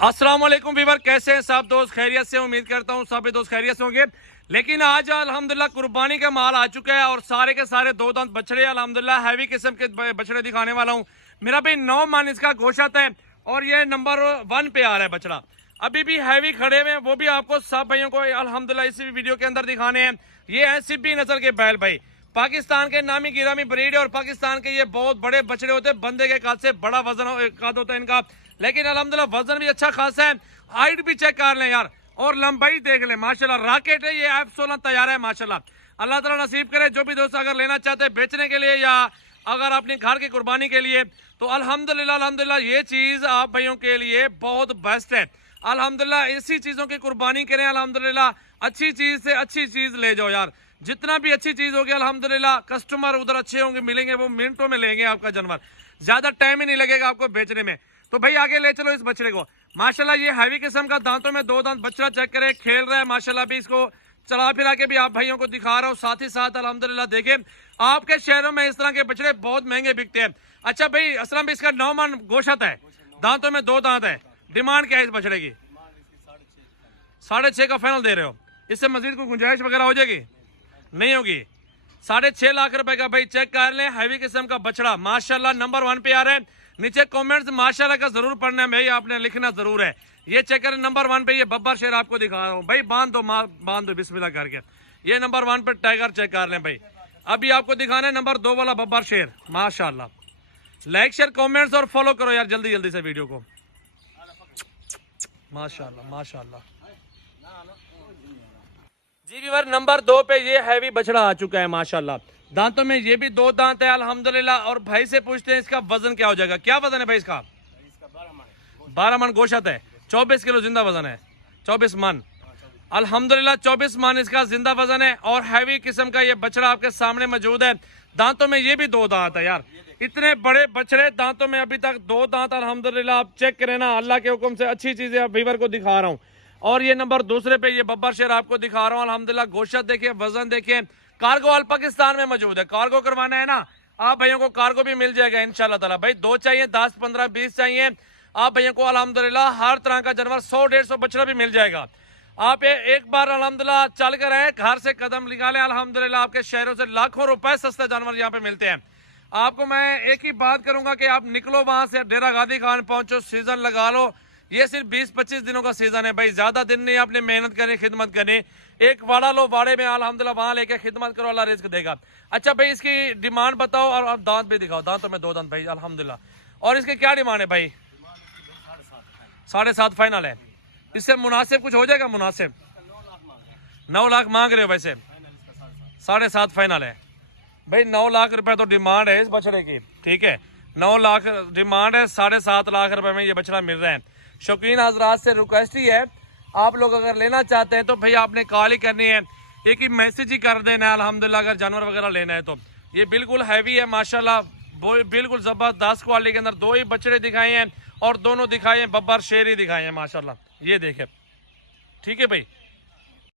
अस्सलाम वालेकुम वीवर, कैसे हैं सब दोस्त? खैरियत से? उम्मीद करता हूँ सभी दोस्त खैरियत से होंगे। लेकिन आज अल्हम्दुलिल्लाह कुर्बानी का माल आ चुका है और सारे के सारे दो दांत बछड़े अल्हम्दुलिल्लाह हैवी किस्म के बछड़े दिखाने वाला हूँ। मेरा भाई 9 मन इसका गोशत है और ये नंबर 1 पे आ रहा है बछड़ा। अभी भी हैवी खड़े हुए हैं, वो भी आपको सब भाइयों को अल्हम्दुलिल्लाह इसी वीडियो के अंदर दिखाने हैं। ये है सिब्बी नस्ल के बैल भाई, पाकिस्तान के नामी गिरामी ब्रीड है और पाकिस्तान के ये बहुत बड़े बछड़े होते हैं। बंदे के कद से बड़ा वजन कद होता है इनका, लेकिन अल्हम्दुलिल्लाह वजन भी अच्छा खासा है। हाइट भी चेक कर लें यार और लंबाई देख लें, माशाल्लाह रॉकेट है। ये F16 तैयार है माशाल्लाह। अल्लाह ताला नसीब करे जो भी दोस्त अगर लेना चाहते हैं बेचने के लिए या अगर अपने घर की कुर्बानी के लिए, तो अल्हम्दुलिल्लाह ये चीज आप भाइयों के लिए बहुत बेस्ट है। अल्हम्दुलिल्लाह इसी चीजों की कुर्बानी करें। अल्हम्दुलिल्लाह अच्छी चीज से अच्छी चीज ले जाओ यार। जितना भी अच्छी चीज होगी अल्हम्दुलिल्लाह कस्टमर उधर अच्छे होंगे, मिलेंगे, वो मिनटों में लेंगे आपका जानवर। ज्यादा टाइम ही नहीं लगेगा आपको बेचने में। तो भाई आगे ले चलो इस बछड़े को। माशाल्लाह ये हैवी किस्म का, दांतों में 2 दांत बछड़ा चेक करे, खेल रहा है माशाल्लाह। भी इसको चला फिरा के भी आप भाइयों को दिखा रहा हूँ, साथ ही साथ अल्हम्दुलिल्लाह देखें आपके शहरों में इस तरह के बछड़े बहुत महंगे बिकते हैं। अच्छा भाई असलम भी इसका 9 मन गोशत है, दांतों में 2 दांत है। डिमांड क्या है इस बछड़े की? 6.5 का फाइनल दे रहे हो? इससे मजीद कोई गुंजाइश वगैरह हो जाएगी? नहीं होगी। 6.5 लाख रुपए का भाई चेक कर लें। हैवी किस्म का बछड़ा माशाल्लाह नंबर 1 पे आ रहा है। नीचे कमेंट्स माशाल्लाह का जरूर पढ़ना है भाई, आपने लिखना जरूर है। ये चेक करें नंबर 1 पे, ये बब्बर शेर आपको दिखा रहा हूँ भाई। बांध दो बिस्मिल्लाह करके। ये नंबर 1 पे टाइगर चेक कर लें भाई। अभी आपको दिखाना है नंबर 2 वाला बब्बर शेर माशाल्लाह। लाइक शेयर कमेंट्स और फॉलो करो यार जल्दी जल्दी से वीडियो को। माशाल्लाह माशाल्लाह जी व्यूअर, नंबर 2 पे ये हैवी बछड़ा आ चुका है माशाल्लाह। दांतों में ये भी 2 दांत है अल्हम्दुलिल्लाह। और भाई से पूछते हैं इसका वजन क्या हो जाएगा? क्या वजन है भाई इसका? 12 मन गोशत है, 24 किलो जिंदा वजन है। 24 मन अल्हम्दुलिल्लाह 24 मन इसका जिंदा वजन है। और हैवी किस्म का ये बछड़ा आपके सामने मौजूद है। दांतों में ये भी 2 दांत है यार। इतने बड़े बछड़े दांतों में अभी तक 2 दांत अल्हम्दुलिल्लाह। आप चेक करें ना, अल्लाह के हुक्म से अच्छी चीजें आप व्यूअर को दिखा रहा हूँ। और ये नंबर 2 पे ये बब्बर शेर आपको दिखा रहा हूँ अल्हम्दुलिल्लाह। गोशत देखिए, वजन देखिए। कार्गो ऑल पाकिस्तान में मौजूद है। कार्गो करवाना है ना आप भाइयों को, कार्गो भी मिल जाएगा इंशाल्लाह ताला। भाई 2 चाहिए, 10, 15, 20 चाहिए आप भाइयों को अल्हम्दुलिल्लाह हर तरह का जानवर 100-150 बछड़ा भी मिल जाएगा। आप एक बार अल्हम्दुलिल्लाह चल कर आए, घर से कदम निकाले, अल्हम्दुलिल्लाह आपके शहरों से लाखों रुपए सस्ते जानवर यहाँ पे मिलते हैं। आपको मैं एक ही बात करूंगा कि आप निकलो वहां से, डेरा गादी खान पहुंचो, सीजन लगा लो। ये सिर्फ 20-25 दिनों का सीजन है भाई, ज्यादा दिन नहीं। आपने मेहनत करनी, खिदमत करनी। एक वाड़ा लो, वाड़े में अल्हम्दुलिल्लाह वहां लेके खिदमत करो, अल्लाह रिस्क देगा। अच्छा भाई इसकी डिमांड बताओ और दांत भी दिखाओ। दांतों में 2 दांत भाई अल्हम्दुलिल्लाह। और इसकी क्या डिमांड है भाई? 7.5 फाइनल है। इससे मुनासिब कुछ हो जाएगा? मुनासिब 9 लाख मांग रहे हो, वैसे 7.5 फाइनल है भाई। 9 लाख रुपए तो डिमांड है इस बछड़े की, ठीक है। 9 लाख डिमांड है, 7.5 लाख रुपए में ये बछड़ा मिल रहा है। शौकीन हजरात से रिक्वेस्ट ही है, आप लोग अगर लेना चाहते हैं तो भाई आपने कॉल ही करनी है, एक ही मैसेज ही कर देना है अल्हम्दुलिल्लाह। अगर जानवर वगैरह लेना है तो ये बिल्कुल हैवी है माशाल्लाह, बिल्कुल जबरदस्त क्वालिटी के अंदर 2 ही बछड़े दिखाए हैं और दोनों दिखाए हैं बब्बर शेर ही दिखाए हैं माशाल्लाह। ये देखें, ठीक है भाई।